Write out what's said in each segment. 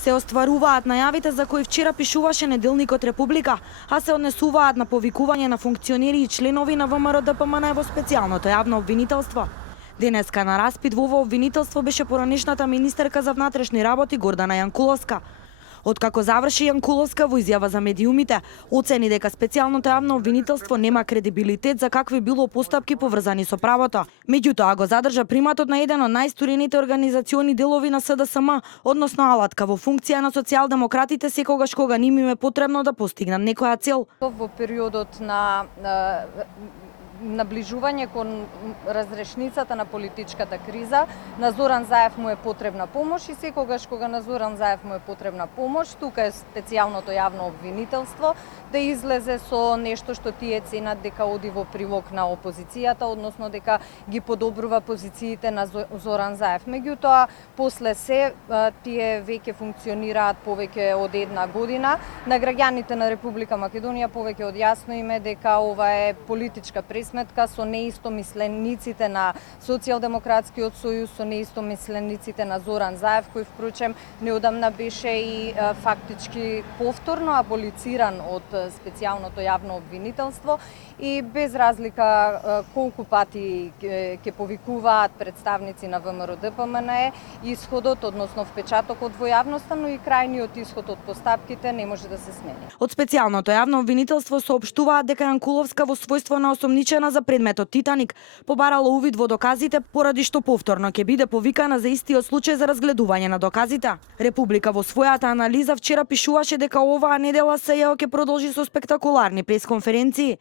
Се остваруваат најавите за кои вчера пишуваше неделникот Република, а се однесуваат на повикување на функционери и членови на ВМРО ДПМН во специјалното јавно обвинителство. Денеска на распит во ово обвинителство беше поранешната министерка за внатрешни работи Гордана Јанкуловска. Откако заврши Јанкуловска во изјава за медиумите, оцени дека специјалното јавно обвинителство нема кредибилитет за какви било постапки поврзани со правото. Меѓутоа го задржа приматот на еден од најстурените организациони делови на СДСМ, односно алатка во функција на социјалдемократите секогаш кога ним им е потребно да постигнат некоја цел. Во периодот на наближување кон разрешницата на политичката криза, на Зоран Заев му е потребна помош и секогаш кога на Зоран Заев му е потребна помош, тука е специјалното јавно обвинителство да излезе со нешто што тие ценат дека оди во прилог на опозицијата, односно дека ги подобрува позициите на Зоран Заев. Меѓутоа, после се тие веќе функционираат повеќе од една година. На граѓаните на Република Македонија повеќе од јасно им е дека ова е политичка пресметка со неистомислениците на Социјалдемократскиот сојуз, со неистомислениците на Зоран Заев, кој впрочем неодамна беше и фактички повторно аболициран од специјалното јавно обвинителство и без разлика колку пати ќе повикуваат представници на ВМРО ДПМН, исходот, односно впечатокот во јавноста, но и крајниот исход од постапките не може да се смени. Од специјалното јавно обвинителство соопштуваат дека Јанкуловска во својство на осомничена за предметот Титаник побарала увид во доказите, поради што повторно ќе биде повикана за истиот случај за разгледување на доказите. Република во својата анализа вчера пишуваше дека оваа недела СЈО ќе продолжи со спектакуларни пресконференции.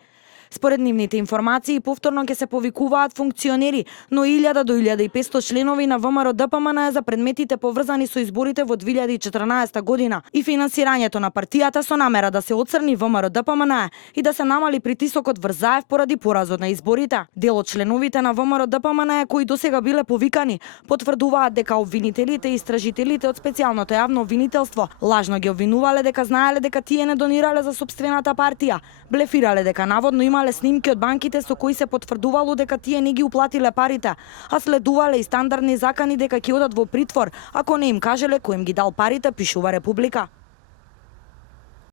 Според нивните информации, повторно ќе се повикуваат функционери, но 1000 до 1500 членови на ВМРО ДПМН за предметите поврзани со изборите во 2014 година и финансирањето на партијата со намера да се оцрни ВМРО ДПМН и да се намали притисокот врз Заев поради поразот на изборите. Дел од членовите на ВМРО ДПМН кои досега биле повикани, потврдуваат дека обвинителите и истражителите од специјалното јавно обвинителство лажно ги обвинувале дека знаеле дека тие не донирале за сопствената партија, блефирале дека наводно имале снимки од банките со кои се потврдувало дека тие не ги уплатиле парите, а следувале и стандардни закани дека ќе одат во притвор ако не им кажеле кој им ги дал парите, пишува Република.